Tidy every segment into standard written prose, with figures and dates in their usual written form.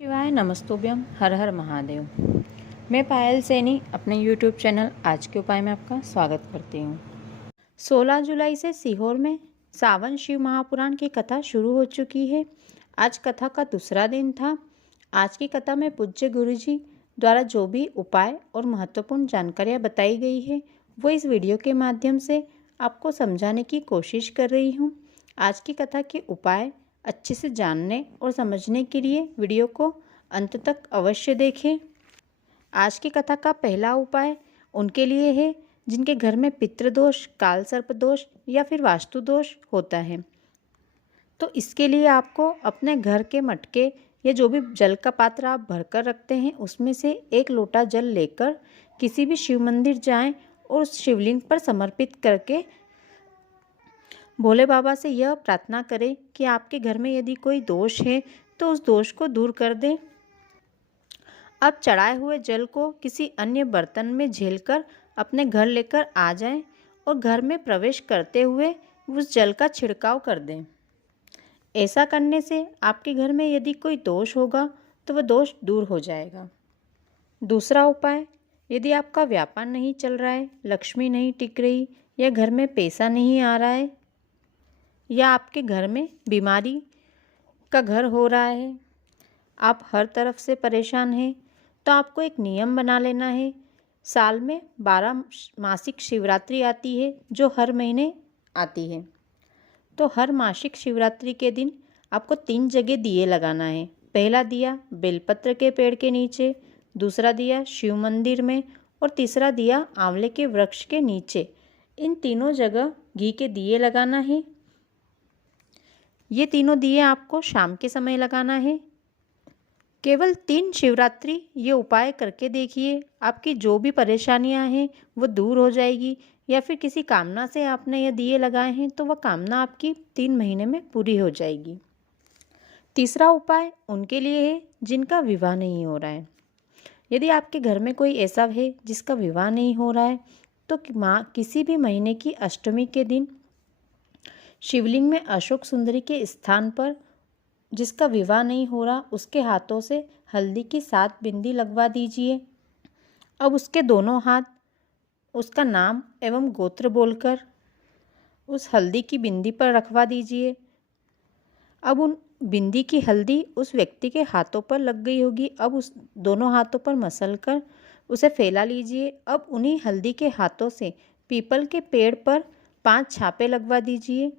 शिवाय नमस्तुभ्यम हर हर महादेव। मैं पायल सैनी अपने YouTube चैनल आज के उपाय में आपका स्वागत करती हूँ। 16 जुलाई से सीहोर में सावन शिव महापुराण की कथा शुरू हो चुकी है। आज कथा का दूसरा दिन था। आज की कथा में पूज्य गुरुजी द्वारा जो भी उपाय और महत्वपूर्ण जानकारियाँ बताई गई है वो इस वीडियो के माध्यम से आपको समझाने की कोशिश कर रही हूँ। आज की कथा के उपाय अच्छे से जानने और समझने के लिए वीडियो को अंत तक अवश्य देखें। आज की कथा का पहला उपाय उनके लिए है जिनके घर में पितृदोष, काल सर्प दोष या फिर वास्तु दोष होता है। तो इसके लिए आपको अपने घर के मटके या जो भी जल का पात्र आप भरकर रखते हैं उसमें से 1 लोटा जल लेकर किसी भी शिव मंदिर जाएं और उस शिवलिंग पर समर्पित करके भोले बाबा से यह प्रार्थना करें कि आपके घर में यदि कोई दोष है तो उस दोष को दूर कर दें। अब चढ़ाए हुए जल को किसी अन्य बर्तन में झेलकर अपने घर लेकर आ जाएं और घर में प्रवेश करते हुए उस जल का छिड़काव कर दें। ऐसा करने से आपके घर में यदि कोई दोष होगा तो वह दोष दूर हो जाएगा। दूसरा उपाय, यदि आपका व्यापार नहीं चल रहा है, लक्ष्मी नहीं टिक रही या घर में पैसा नहीं आ रहा है या आपके घर में बीमारी का घर हो रहा है, आप हर तरफ से परेशान हैं, तो आपको एक नियम बना लेना है। साल में 12 मासिक शिवरात्रि आती है जो हर महीने आती है। तो हर मासिक शिवरात्रि के दिन आपको 3 जगह दिए लगाना है। पहला दिया बेलपत्र के पेड़ के नीचे, दूसरा दिया शिव मंदिर में और तीसरा दिया आंवले के वृक्ष के नीचे। इन तीनों जगह घी के दिए लगाना है। ये तीनों दिए आपको शाम के समय लगाना है। केवल 3 शिवरात्रि ये उपाय करके देखिए, आपकी जो भी परेशानियां हैं वो दूर हो जाएगी। या फिर किसी कामना से आपने ये दिए लगाए हैं तो वह कामना आपकी 3 महीने में पूरी हो जाएगी। तीसरा उपाय उनके लिए है जिनका विवाह नहीं हो रहा है। यदि आपके घर में कोई ऐसा है जिसका विवाह नहीं हो रहा है तो किसी भी महीने की अष्टमी के दिन शिवलिंग में अशोक सुंदरी के स्थान पर जिसका विवाह नहीं हो रहा उसके हाथों से हल्दी की 7 बिंदी लगवा दीजिए। अब उसके दोनों हाथ उसका नाम एवं गोत्र बोलकर उस हल्दी की बिंदी पर रखवा दीजिए। अब उन बिंदी की हल्दी उस व्यक्ति के हाथों पर लग गई होगी। अब उस दोनों हाथों पर मसलकर उसे फैला लीजिए। अब उन्हीं हल्दी के हाथों से पीपल के पेड़ पर 5 छापे लगवा दीजिए।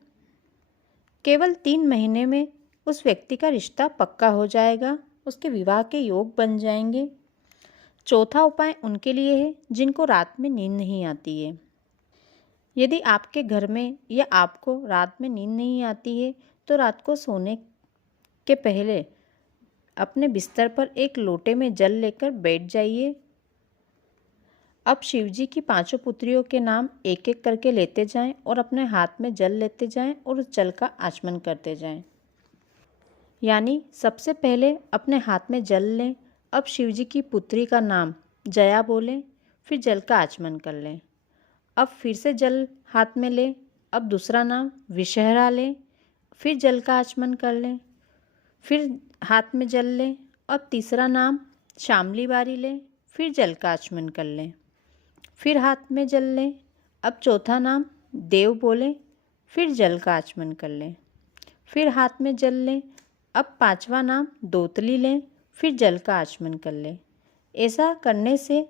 केवल 3 महीने में उस व्यक्ति का रिश्ता पक्का हो जाएगा, उसके विवाह के योग बन जाएंगे। चौथा उपाय उनके लिए है जिनको रात में नींद नहीं आती है। यदि आपके घर में या आपको रात में नींद नहीं आती है तो रात को सोने के पहले अपने बिस्तर पर 1 लोटे में जल लेकर बैठ जाइए। अब शिवजी की 5 पुत्रियों के नाम एक एक करके लेते जाएं और अपने हाथ में जल लेते जाएं और उस जल का आचमन करते जाएं। यानी सबसे पहले अपने हाथ में जल लें। अब शिवजी की पुत्री का नाम जया बोलें, फिर जल का आचमन कर लें। अब फिर से जल हाथ में लें। अब दूसरा नाम विषहरा लें, फिर जल का आचमन कर लें। फिर हाथ में जल लें। अब तीसरा नाम शामली बारी लें, फिर जल का आचमन कर लें। फिर हाथ में जल लें। अब चौथा नाम देव बोलें, फिर जल का आचमन कर लें। फिर हाथ में जल लें। अब 5वां नाम दोतली लें, फिर जल का आचमन कर लें। ऐसा करने से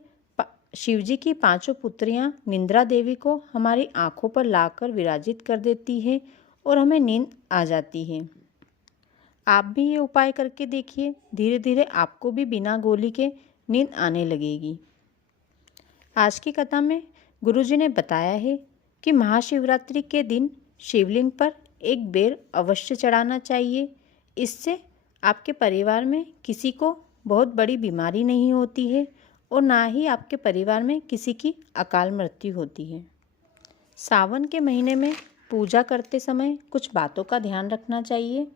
शिवजी की 5 पुत्रियां निंद्रा देवी को हमारी आँखों पर लाकर विराजित कर देती है और हमें नींद आ जाती है। आप भी ये उपाय करके देखिए, धीरे धीरे आपको भी बिना गोली के नींद आने लगेगी। आज की कथा में गुरुजी ने बताया है कि महाशिवरात्रि के दिन शिवलिंग पर 1 बेर अवश्य चढ़ाना चाहिए। इससे आपके परिवार में किसी को बहुत बड़ी बीमारी नहीं होती है और ना ही आपके परिवार में किसी की अकाल मृत्यु होती है। सावन के महीने में पूजा करते समय कुछ बातों का ध्यान रखना चाहिए।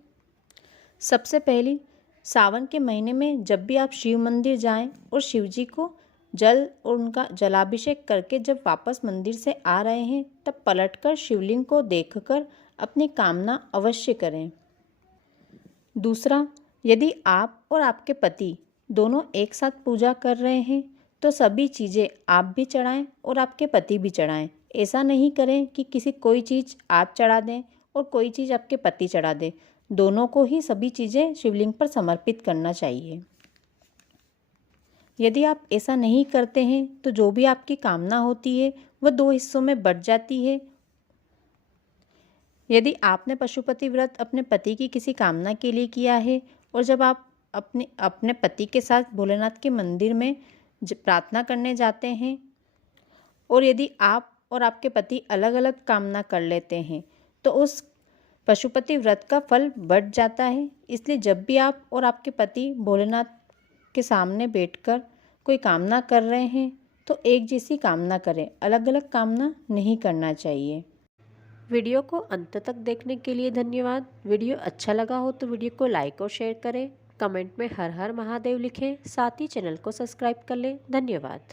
सबसे पहली, सावन के महीने में जब भी आप शिव मंदिर जाएं और शिवजी को जल और उनका जलाभिषेक करके जब वापस मंदिर से आ रहे हैं तब पलटकर शिवलिंग को देखकर अपनी कामना अवश्य करें। दूसरा, यदि आप और आपके पति दोनों एक साथ पूजा कर रहे हैं तो सभी चीज़ें आप भी चढ़ाएं और आपके पति भी चढ़ाएं। ऐसा नहीं करें कि कोई चीज़ आप चढ़ा दें और कोई चीज़ आपके पति चढ़ा दें। दोनों को ही सभी चीज़ें शिवलिंग पर समर्पित करना चाहिए। यदि आप ऐसा नहीं करते हैं तो जो भी आपकी कामना होती है वह 2 हिस्सों में बँट जाती है। यदि आपने पशुपति व्रत अपने पति की किसी कामना के लिए किया है और जब आप अपने पति के साथ भोलेनाथ के मंदिर में प्रार्थना करने जाते हैं और यदि आप और आपके पति अलग अलग कामना कर लेते हैं तो उस पशुपति व्रत का फल बढ़ जाता है। इसलिए जब भी आप और आपके पति भोलेनाथ के सामने बैठकर कोई कामना कर रहे हैं तो एक जैसी कामना करें, अलग अलग कामना नहीं करना चाहिए। वीडियो को अंत तक देखने के लिए धन्यवाद। वीडियो अच्छा लगा हो तो वीडियो को लाइक और शेयर करें। कमेंट में हर हर महादेव लिखें। साथ ही चैनल को सब्सक्राइब कर लें। धन्यवाद।